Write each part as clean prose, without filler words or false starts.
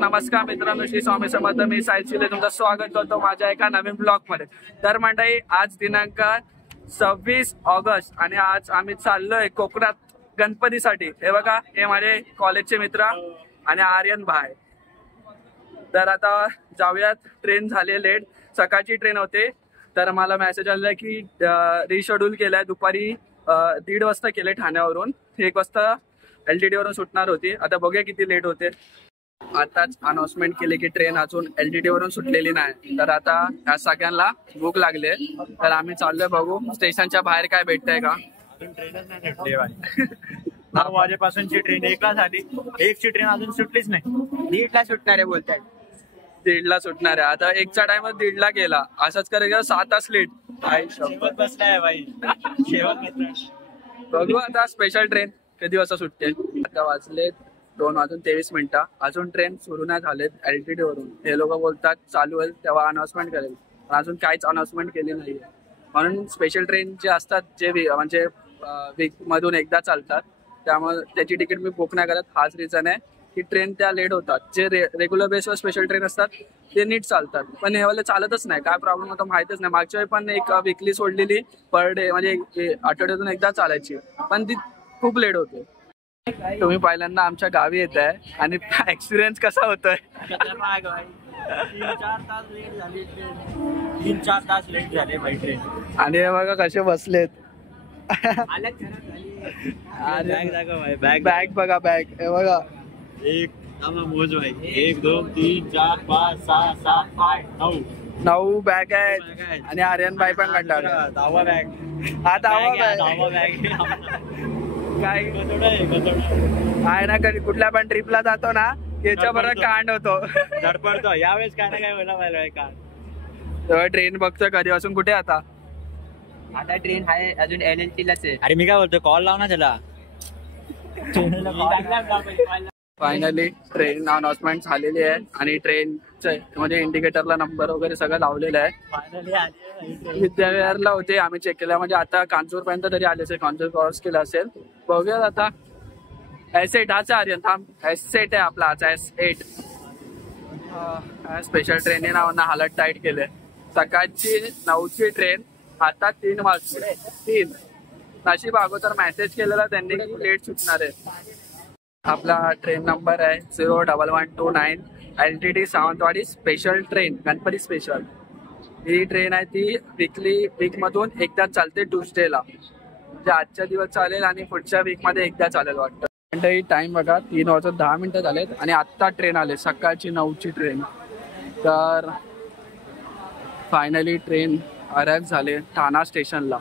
नमस्कार मित्रांनो, श्री स्वामी समर्थ. मी साहिल शिले तुमचं स्वागत करतो माझ्या एका नवीन ब्लॉग मध्ये. तर मंडळी, आज दिनांक 26 ऑगस्ट आणि आज आम्ही चाललोय कोकणात गणपतीसाठी. हे बघा, हे माझे कॉलेजचे मित्र आणि आर्यन भाई. तर आता जाऊयात. ट्रेन झाली लेट, सकाळची ट्रेन होते. तर मला मेसेज आला की रिशेड्यूल केलाय. दुपारी 1:30 वाजता केले ठाण्यावरून. 1 वाजता LTT वरून सुटणार होती. आता बघूया किती लेट होते. आताच अनाउन्समेंट केले की ट्रेन अजून LTT वरून सुटलेली नाही. तर आता या सगळ्यांना भूक लागले. तर आम्ही चाललोय, बघू स्टेशनच्या बाहेर काय भेटतंय का. ट्रेनच नाही सुटली. 9 वाजेपासूनची ट्रेन 1ला झाली. 1ची ट्रेन अजून सुटलीच नाही. 1:30ला सुटणार आहे बोलताय. 1:30ला सुटणार आहे. आता 1चा टाइम 1:30ला गेला. असंच करायचं 7 तास लेट. शेवट बसलाय बाई, शेवट. बघू आता स्पेशल ट्रेन कधी वाजता सुटते. आता वाजले 2:23. अजून ट्रेन सुरू नाही झालेत LTT वरून. हे लोक बोलतात चालू होईल तेव्हा अनाउन्समेंट करेल, पण अजून काहीच अनाउन्समेंट केली नाहीये. म्हणून स्पेशल ट्रेन जे असतात, जे म्हणजे वीक मधून एकदा चालतात, त्यामुळे त्याची तिकीट मी बुक नाही करत. हाच रिझन आहे की ट्रेन त्या लेट होतात. जे रेग्युलर बेसवर स्पेशल ट्रेन असतात ते नीट चालतात, पण हे वाले चालतच नाही. काय प्रॉब्लेम होता माहितीच नाही. मागच्या वेळी पण एक वीकली सोडलेली, पर डे म्हणजे आठवड्यातून एकदा चालायची, पण ती खूप लेट होते. तुम्ही पहिल्यांदा आमच्या गावी येत आहे आणि एक्सपिरियन्स कसा होतोय? 3-4 तास लेट झाले बाई ट्रेन. आणि हे बघा कसे बसलेत. बॅग बघा, बॅग हे बघा. 1 2 3 4 5 6 7 8 9 बॅग आहेत. आणि आर्यन भाई पण काढला 10वा बॅग. हा 10वा बॅग. काय आहे ना, कधी कुठल्या पण ट्रिपला जातो ना, याच्या बरोबर कांड होतो, धडपडतो. यावेळेस काय ना काय बोला का. ट्रेन बघतोय कधीपासून. कुठे आता ट्रेन आहे अजून LLT लाच आहे. अरे मी काय बोलतोय, कॉल लाव ना त्याला. फायनली ट्रेन अनाउन्समेंट झालेली आहे आणि ट्रेन म्हणजे इंडिकेटरला नंबर वगैरे सगळं लावलेलं आहे. विद्याविहारला होते, आम्ही चेक केलं. म्हणजे आता कांजूर पर्यंत तरी आले असेल, कांजूर क्रॉस केला असेल. बघूयात आता. S8 हाच आर्यन थांब. S8 आहे आपला आज. S8 स्पेशल ट्रेनने नावांना हालत टाईट केले. सकाळची 9ची ट्रेन, आता 3 वाजले. 3 नशीब अगोदर मेसेज केलेला त्यांनी की लेट सुटणार आहे. आपला ट्रेन नंबर आहे 01129 LTT Sawantwadi special train, Ganpati special. ही ट्रेन आहे ती वीक मधून एकदाच चालते, ट्यूसडेला. म्हणजे आजच्या दिवस चालेल आणि पुढच्या वीक मध्ये एकदा चालेल वाटतं. ही टाइम बघा, 3:10 झालेत आणि आत्ता ट्रेन आले, सकाळची 9ची ट्रेन. तर फायनली ट्रेन अराइव्ह झाले ठाणा स्टेशनला.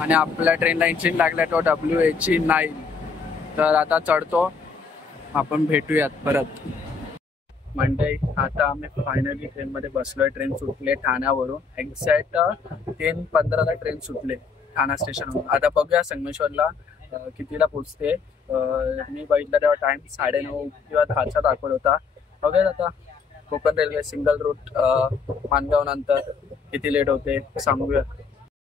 आणि आपल्या ट्रेनला इंजिन लागलाय तो WH9. तर आता चढतो, आपण भेटूयात परत. मंडई, आता आम्ही फायनली ट्रेनमध्ये बसलोय. ट्रेन सुटले ठाण्यावरून. एक्झॅक्ट 3:15ला ट्रेन सुटले ठाणा स्टेशनवरून. आता बघूया संगमेश्वरला कितीला पोचते. मी बघितलं तेव्हा टाइम 9:30 किंवा 10चा दाखवत होता. बघूयात आता. Konkan railway single route Mangaon नंतर किती लेट होते सांगूया.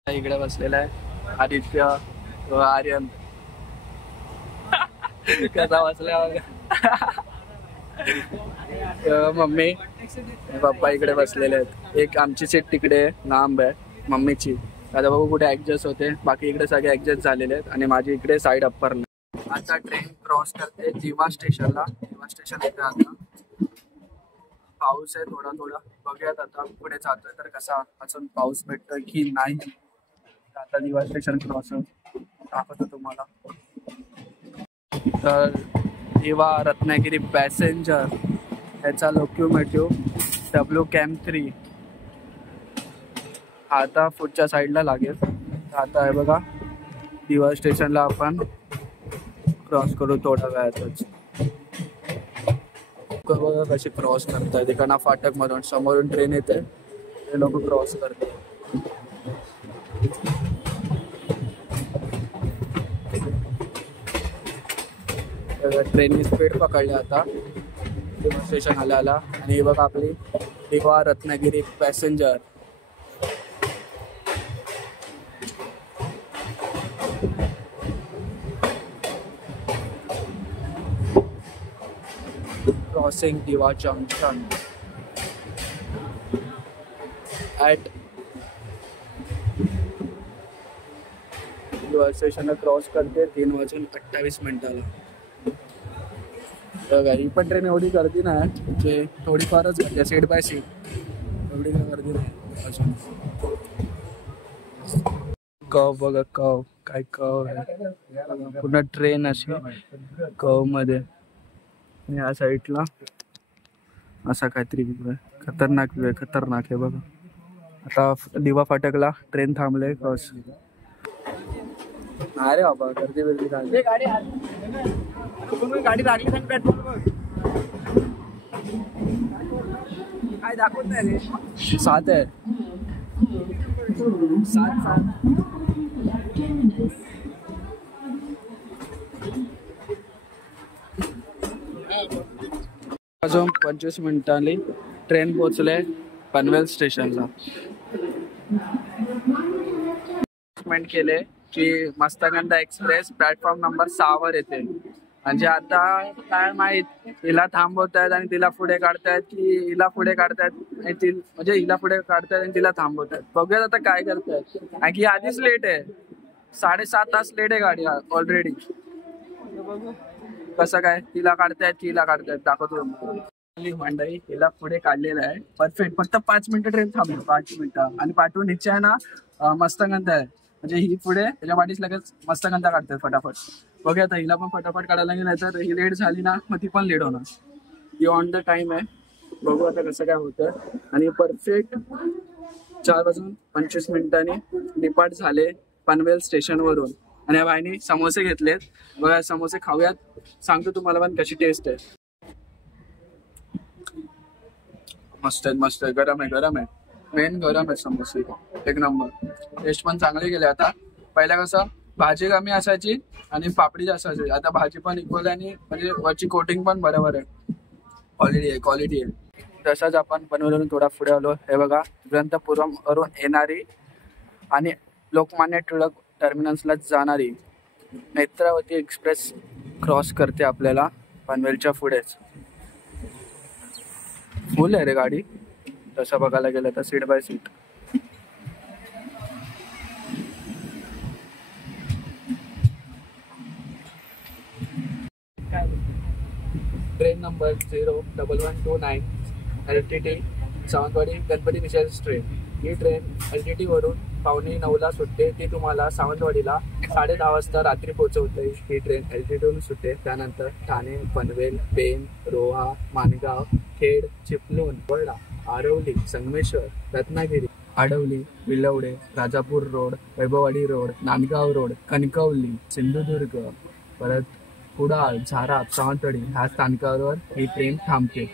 इकडे बसलेला आहे आदित्य, आर्यन कसा बसला. मम्मी पप्पा इकडे बसलेले आहेत. एक आमची सीट तिकडे लांब आहे मम्मीची. आता बघू कुठे ऍडजस्ट होते. बाकी इकडे सगळे ऍडजस्ट झालेले आहेत आणि माझी इकडे साईड अप्परला. आता ट्रेन क्रॉस करते जिवा स्टेशनला. जिवा स्टेशन इथे आता पाऊस आहे थोडा थोडा. बघूयात आता पुढे जातोय तर कसा अजून पाऊस भेटतोय की नाही. आता जिवा स्टेशन क्रॉस दाखवतो तुम्हाला. तर जिवा रत्नागिरी पॅसेंजर याचा लोकोमोटिव्ह WCAM3 आता पुढच्या साईडला लागेल. आता आहे बघा, दिवा स्टेशनला आपण क्रॉस करू थोड्या वेळातच. बघा कशी क्रॉस करतायत. एकाना फाटक मधून समोरून ट्रेन येते, ते लोक क्रॉस करतात. ट्रेननी स्पीड पकडली आता स्टेशन आला. आणि बघा आपली दिवा रत्नागिरी पॅसेंजर. क्रॉसिंग दिवा जंक्शन ॲट दिवा स्टेशनला क्रॉस करते 3:28 बघा. ही पण ट्रेन एवढी गर्दी नाही म्हणजे थोडीफारच गर्दी आहे, सीट बाय सीट एवढी काय गर्दी नाही अजून. कव बघा, कव काय कव आहे पूर्ण ट्रेन अशी कव मध्ये. आणि या साईडला असा काहीतरी व्ह्यू आहे, खतरनाक व्ह्यू आहे, खतरनाक आहे बघा. आता दिवा फाटकला ट्रेन थांबले कस. अरे बाबा गर्दी बिर्दी झाली. गाडी लागली सांग प्लॅटफॉर्म काय दाखवत नाही रे. 7 आहे 7. अजून 25 मिनिटांनी ट्रेन पोहोचले पनवेल स्टेशनला. केले की मस्तगंधा एक्सप्रेस प्लॅटफॉर्म नंबर 6 वर येते. म्हणजे आता काय माहित हिला थांबवतायत आणि तिला पुढे काढतायत की हिला पुढे काढतायत म्हणजे हिला पुढे काढतायत आणि तिला थांबवतायत. बघूयात आता काय करतायत. कारण की आधीच लेट आहे, 7.5 तास लेट आहे गाडी ऑलरेडी. बघू कसं काय तिला काढतायत की हिला काढतायत दाखवतो. मंडळी हिला पुढे काढलेलं आहे परफेक्ट. फक्त 5 मिनिटं ट्रेन थांबली, 5 मिनिटं. आणि पाठवून नीचे आहे ना मस्तगंधा आहे, म्हणजे ही पुढे त्याच्या पाठीच लगेच मस्तगंधा काढतात फटाफट. बघूया आता हिला पण फटाफट काढायला लागेल, नाही तर ही लेट झाली ना मग ती पण लेट होणार. ही ऑन द टाइम आहे. बघू आता कसं काय होतं. आणि परफेक्ट 4:25 डिपार्ट झाले पनवेल स्टेशनवरून. आणि या बाईने समोसे घेतलेत. बघा समोसे खाऊयात, सांगतो तुम्हाला पण कशी टेस्ट आहे. मस्त आहे, मस्त आहे, गरम आहे, गरम आहे. मेन गरम आहे समोसे, एक नंबर. टेस्ट पण चांगली गेली. आता पहिल्या कसं भाजी कमी असायची आणि पापडी जास्त असायची, आता भाजी पण इक्वल आणि म्हणजे वरची कोटिंग पण बरोबर आहे. क्वालिटी आहे. तसंच आपण पनवेलवरून थोडा पुढे आलो. हे बघा ग्रंथपुरम वरून येणारी आणि लोकमान्य टिळक टर्मिनसला जाणारी नेत्रावती एक्सप्रेस क्रॉस करते आपल्याला पनवेलच्या पुढेच. फुल आहे रे गाडी तसं बघायला गेलं तर, seat by seat. Train number 01129 LTT Sawantwadi Ganpati मिसळ ट्रेन. ही ट्रेन LTT वरून 8:45 सुटते. ती तुम्हाला सावंतवाडीला 10:30 वाजता रात्री पोहोचवते. ही ट्रेन LTT वरून सुटते. त्यानंतर Thane, Panvel, Pen, Roha, Mangaon, Khed, Chiplun, Wardha, Aravali, Sangameshwar, Ratnagiri, Adavali, Vilavade, Rajapur road, Vaibhavwadi road, Nandgaon road, Kankavli, Sindhudurg, परत कुडाळ, झारा, सावंतवाडी ह्या स्थानकावर ही ट्रेन थांबते.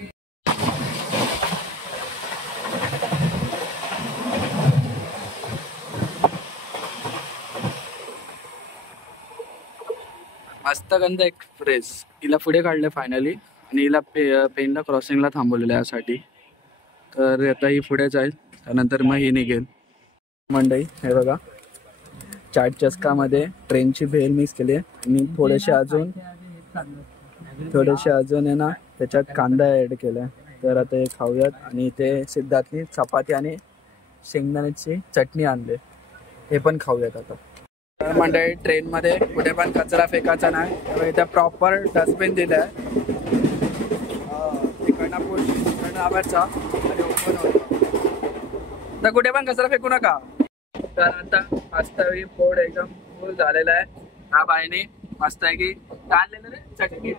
मस्तगंधा एक्सप्रेस हिला पुढे काढले फायनली आणि हिला पेनला क्रॉसिंगला थांबवलेलं यासाठी. तर आता ही पुढे जाईल, त्यानंतर मग ही निघेल. मंडई हे बघा चाट चस्कामध्ये ट्रेनची भेल मिक्स केली आणि थोडेसे अजून आहे ना त्याच्यात कांदा ॲड केला. तर आता हे खाऊयात. आणि इथे सिद्धार्थनी चपाती आणि शेंगदाण्याची चटणी आणले, हे पण खाऊयात आता. तर मंडळी ट्रेनमध्ये कुठे पण कचरा फेकायचा नाही, त्यामुळे इथे प्रॉपर डस्टबिन दिलं आहे. तिकडनं आवाजचा आणि ओपन होतं, तर कुठे पण कचरा फेकू नका. तर आता वास्तविक बोर्ड एकदम फुल झालेला आहे. हा बाईने मस्त आहे की आणलेलं रे चटणी,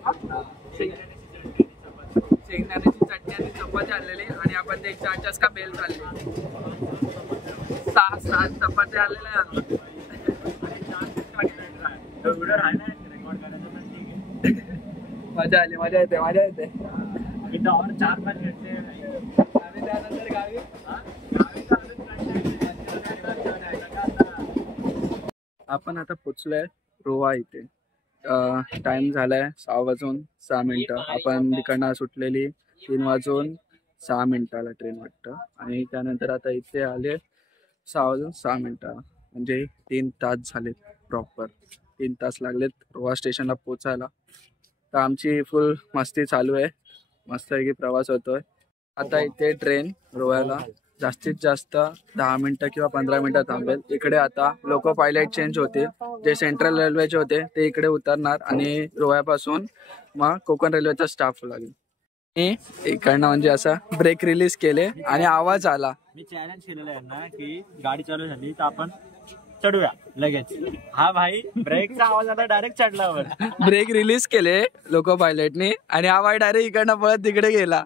शेंगदाण्याची चटणी आणि चपाती आणलेली. आणि आपण ते 4 चस्का बेल चालले 6 चपाती आणलेल्या आहे. मजा आली, मजा येते. आपण आता पोचलोय रोहा इथे. टाइम झालाय 6:06. आपण तिकडनं सुटलेली 3:06 ट्रेन वाटतं. आणि त्यानंतर आता इथे आले 6:06, म्हणजे 3 तास झालेत. प्रॉपर 3 तास लागलेत रोहा स्टेशनला पोचायला. तर आमची फुल मस्ती चालू आहे. मस्तपैकी प्रवास होतोय. आता इथे ट्रेन रोह्याला जास्तीत जास्त 10 मिनिटं किंवा 15 मिनिटं थांबेल. इकडे आता लोको पायलट चेंज होतील. जे सेंट्रल रेल्वेचे होते ते इकडे उतरणार आणि रोह्यापासून मग कोकण रेल्वेचा स्टाफ लागेल. इकडनं म्हणजे असा ब्रेक रिलीज केले आणि आवाज आला. मी चॅलेंज केलेलं आहे ना की गाडी चालू झाली तर आपण चढूया लगेच. हा भाई ब्रेकचा आवाज आता डायरेक्ट चढल्यावर ब्रेक रिलीज केले लोको पायलटनी आणि हा भाई डायरेक्ट इकडनं पळत तिकडे गेला.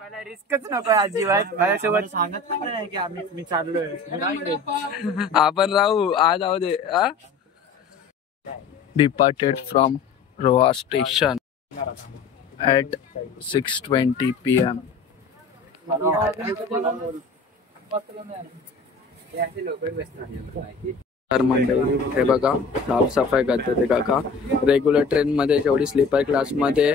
मला रिस्कच नको अजिबात. माझ्यासोबत सांगत पण नाही की मी चाललोय. आपण राहू आज आहो दे. Departed from Roha station at 6:20 PM. तर मंडळी हे बघा साफसफाई करते ते काका. रेग्युलर ट्रेन मध्ये जेवढी स्लीपर क्लास मध्ये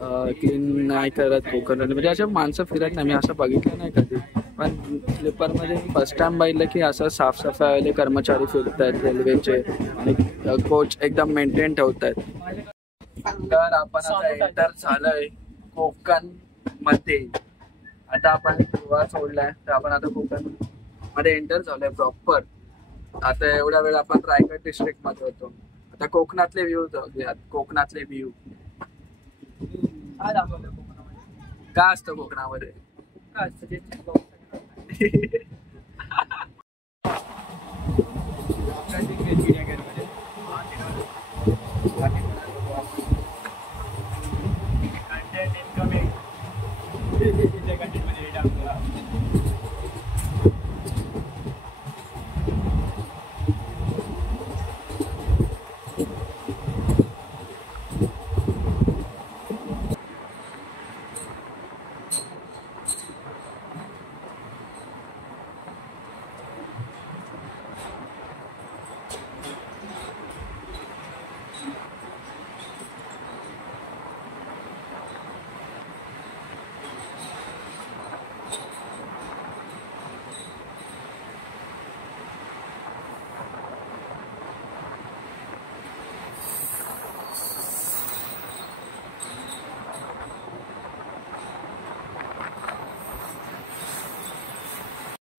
क्लीन नाही करत कोकण म्हणजे असे माणसं फिरत नाही. मी असं बघितलं नाही कधी, पण स्लीपर मध्ये फर्स्ट टाइम बघितलं की असं साफसफाई वाले कर्मचारी फिरत आहेत रेल्वेचे आणि कोच एकदम मेंटेन ठेवत आहेत. तर आपण आता एंटर झालोय कोकण मध्ये. आता आपण गोवा सोडलाय तर आपण आता कोकण मध्ये एंटर झालोय प्रॉपर. आता एवढा वेळ आपण रायगड डिस्ट्रिक्ट मध्ये होतो. आता कोकणातले व्ह्यू जाऊयात. कोकणातले व्ह्यू काय असतं कोकणामध्ये?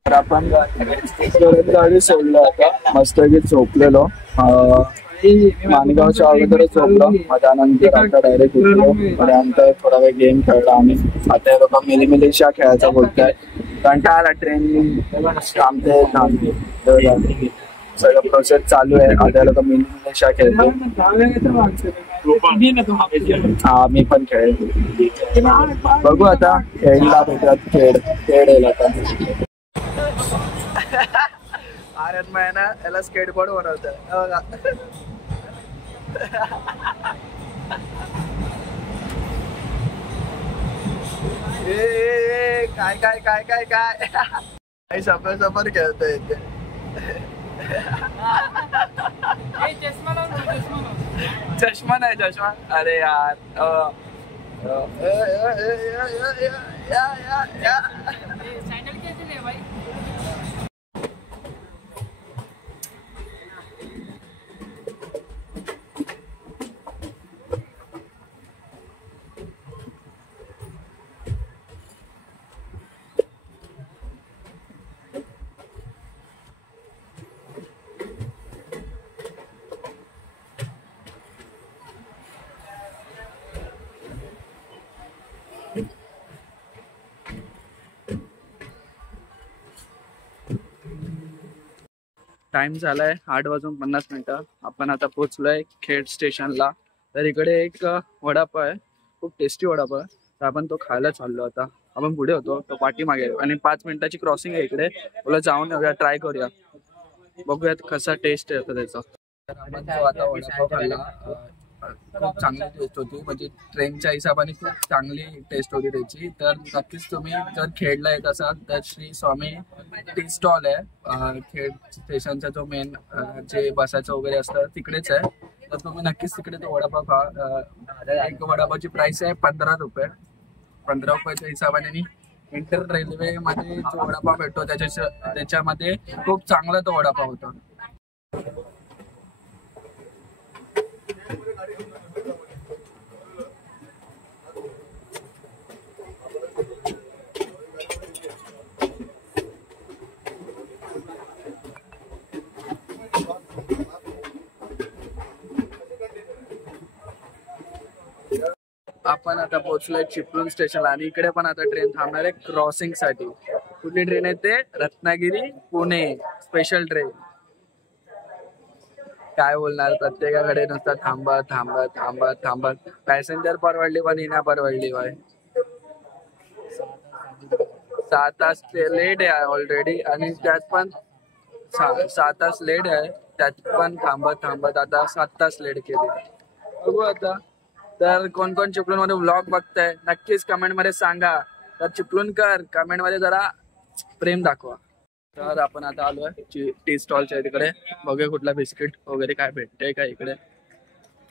तर आपण गाडी सोडलो. आता मस्तपैकी झोपलेलो. माणगावच्या अगोदरच झोपलो. त्यानंतर आता डायरेक्ट उठलो. त्यानंतर थोडा वेळ गेम खेळला आम्ही. आता लोक मिलिमिलिशा खेळायचा बोलताय. कंटाळा आला. ट्रेन थांबते सगळं प्रोसेस चालू आहे. आता लोक मिलिमिलिशा खेळतो. हा मी पण खेळेल. बघू आता खेळला भेटत खेळेल आता. आर्यन मैना याला स्केटबोर्ड बनवतोय. काय काय काय काय काय काही सफर सफर खेळतोय इथे. चष्मा नाही चष्मा. अरे यार टाइम झालाय 8:50. आपण आता पोहोचलोय खेड स्टेशनला. तर इकडे एक वडापाव आहे. खूप टेस्टी वडापाव आहे. तर आपण तो खायला चाललो. आता आपण पुढे होतो तो पाठीमागे आणि 5 मिनिटाची क्रॉसिंग आहे इकडे. बोला जाऊन येऊया ट्राय करूया. बघूयात कसा टेस्ट येतो त्याचा. तर आपण तो आता वडापाव खाल्ला. खूप चांगली टेस्ट होती. म्हणजे ट्रेनच्या हिशोबाने खूप चांगली टेस्ट होती त्याची. तर नक्कीच तुम्ही जर खेडला येत असाल तर श्री स्वामी टी स्टॉल आहे. खेड स्टेशनचा जो मेन जे बसायचं वगैरे असतं तिकडेच आहे. तर तुम्ही नक्कीच तिकडे तो वडापाव खा. एक वडापावची प्राइस आहे 15 रुपये. 15 रुपयाच्या हिशोबाने इंटर रेल्वे मध्ये जो वडापाव भेटतो त्याच्यामध्ये खूप चांगला तो वडापाव होता. आपण आता पोहोचलोय चिपळूण स्टेशनला आणि इकडे पण आता ट्रेन थांबणार आहे क्रॉसिंग साठी. कुठली ट्रेन आहे ते? Ratnagiri Pune special train. काय बोलणार, प्रत्येकाकडे नुसतं थांबत थांबत थांबत थांबत. पॅसेंजर परवडली पण ही नाही परवडली बाय. 6 तास लेट आहे ऑलरेडी आणि त्यात पण 6 तास लेट आहे, त्यात पण थांबत थांबत आता 7 तास लेट केले. बघू आता. तर कोण कोण चिपळूण मध्ये व्लॉग बघताय नक्कीच कमेंट मध्ये सांगा. तर चिपळूणकर कमेंट मध्ये जरा प्रेम दाखवा. तर आपण आता आलोय टी स्टॉलच्या तिकडे. बघूया कुठला बिस्किट वगैरे काय भेटतंय का इकडे.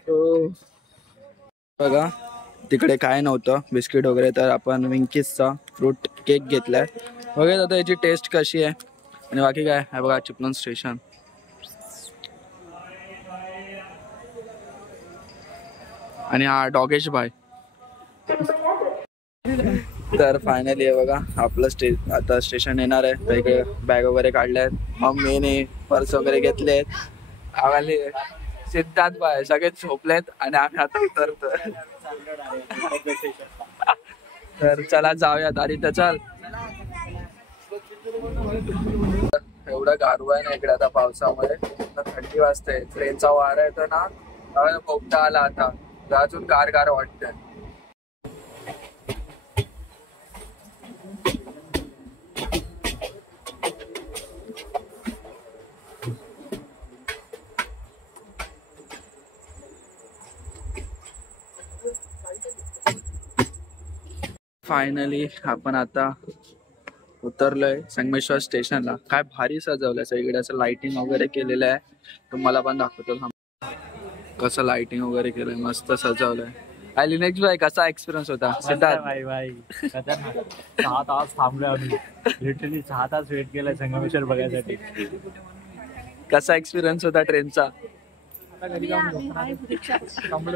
तो बघा तिकडे काय नव्हतं बिस्किट वगैरे, तर आपण विंकीजचा फ्रूट केक घेतलाय. बघूया आता याची टेस्ट कशी आहे आणि बाकी काय आहे. बघा चिपळूण स्टेशन आणि हा डॉगेश भाई. तर फायनली आहे बघा आपलं आता स्टेशन येणार आहे. तर इकडे बॅग वगैरे काढल्या आहेत, मम्मीने पर्स वगैरे घेतले आहेत. आम्हाला सिद्धार्थ भाई सगळे झोपलेत आणि आम्ही आता उतरतोय. तर चला जाऊयात आधी. तर चल. एवढं गारवा आहे ना इकडे आता पावसामुळे. थंडी वाजते, ट्रेनचा वारा येतो ना, पोपटा आला आता, अजून गार गार वाटतंय. फायनली आपण आता उतरलोय संगमेश्वर स्टेशनला. काय भारी सजवलंय सगळीकडे, असं लाइटिंग वगैरे केलेलं आहे. तुम्हाला पण दाखवतो कसं लाइटिंग वगैरे केलंय, मस्त सजवलंय. लिनेक्स भाई कसा एक्सपिरियन्स होता? सिद्धार्थ भाई 6 तास थांबलोय आम्ही, लिटरली 6 तास वेट केलाय संगमेश्वर बघायसाठी. कसा एक्सपिरियन्स होता ट्रेनचा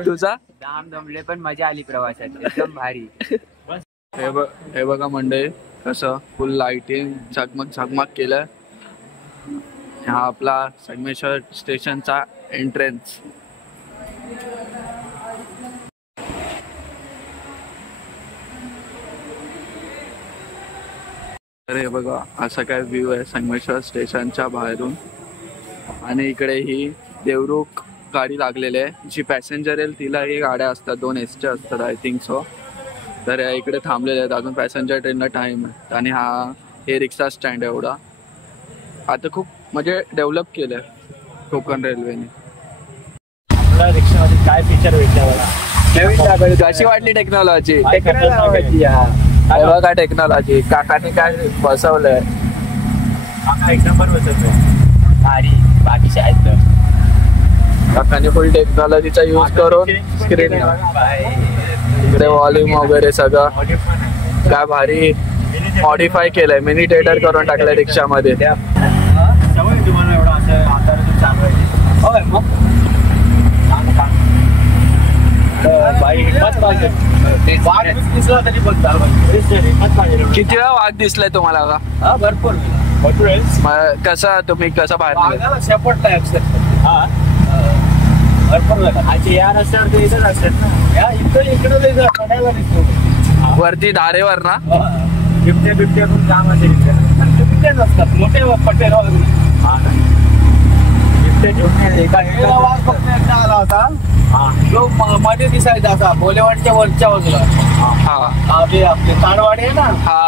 तुझा? दाम दमले पण मजा आली प्रवासात, एकदम भारी. हे बघा मंडळी कसं फुल लाइटिंग झगमग झगमग केलं. हा आपला संगमेश्वर स्टेशनचा एंट्रन्स. तर हे बघा असा काय व्ह्यू आहे संगमेश्वर स्टेशनच्या बाहेरून. आणि इकडे ही देवरुख गाडी लागलेली आहे. जी पॅसेंजर येईल तिला ही गाड्या असतात, 2 एसटी असतात आय थिंक सो. तर इकडे थांबलेले आहेत, अजून पॅसेंजर ट्रेनला टाइम आहे. आणि हे रिक्षा स्टँड आहे एवढा. आता खूप म्हणजे डेव्हलप केलंय कोकण रेल्वेने. आपल्या रिक्षामध्ये काय फीचर भेटलं बघा, नवीन कशी वाटली टेक्नॉलॉजी? बघा टेक्नॉलॉजी काकाने काय बसवलंय. काका एक नंबर बसवतोय, भारी. बाकीचे आहेत तर काकाने फुल टेक्नॉलॉजीचा यूज करून स्क्रीन इकडे व्हॉल्यूम वगैरे सगळं काय भारी मॉडिफाय केलंय. मिनी थिएटर करून टाकलंय रिक्षामध्ये. सवय तुम्हाला एवढं असं हाताने चालवायची? होय मग किती वेळा वाघ दिसलाय तुम्हाला का? भरपूर. कसं तुम्ही कसं बाहेर शेपटलाय भरपूर. या रस्त्यावर ते इथंच असतात ना, या इकडं वरती धारेवर ना बिबट्या पण काम असेल. बिबट्याच असतात मोठे पटेल. आला होता जो मध्ये दिसायचा असा बोलेवाडच्या वरच्या बाजूला. आपले ताडवाडी आहे ना. हा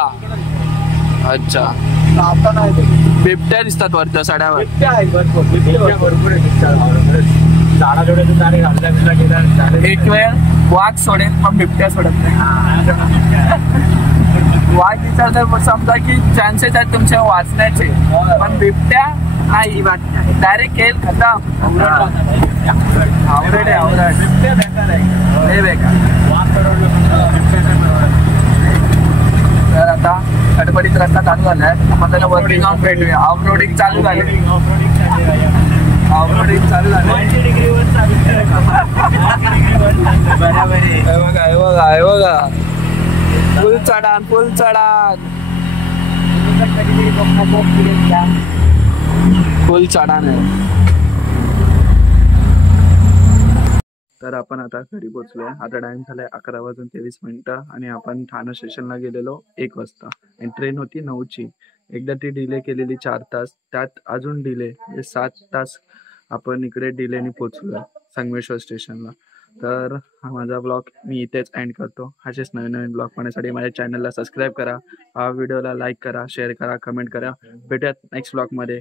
अच्छा. आता नाही बिबट्या दिसतात वरच्या साड्यावर. बिबट्या आहेत भरपूर. भरपूर आहे. झाडाजोड्याचे झाडे घालता गेला. एक वेळ वाघ सोडेल पण बिबट्या सोडत नाही. वाघ विचार तर समजा की चान्सेस आहेत तुमच्या वाचण्याचे, पण बिबट्या नाही. डायरेक्ट खेळ खतम. आवरेड आहे आवरेड. बिबट्या बेकार आहे, लय बेकार. तर आता गडबडीत रस्ता चालू झालाय, आपण त्याला वरती जाऊन भेटूया. ऑफरोडिंग चालू झाली. ऑफरोडिंग चालू झालं. 90 डिग्रीवर बरोबर आहे. हे बघा हे बघा हे बघा फुल चढान फुल चढान फुल चढान आहे. तर आपण आता घरी पोहोचलोय. आता टाइम झालाय 11:23 आणि आपण ठाणे स्टेशनला गेलेलो 1 वाजता आणि ट्रेन होती 9ची. एकदा ती डिले केलेली 4 तास, त्यात अजून डिले म्हणजे 7 तास आपण इकडे डिलेने पोहोचलो संगमेश्वर स्टेशनला. तर हा माझा ब्लॉग मी इथेच एंड करतो. असेच नवीन नवीन ब्लॉग पाहण्यासाठी माझ्या चॅनलला सबस्क्राईब करा, हा व्हिडिओला लाईक करा, शेअर करा, कमेंट करा. भेटूयात नेक्स्ट ब्लॉगमध्ये.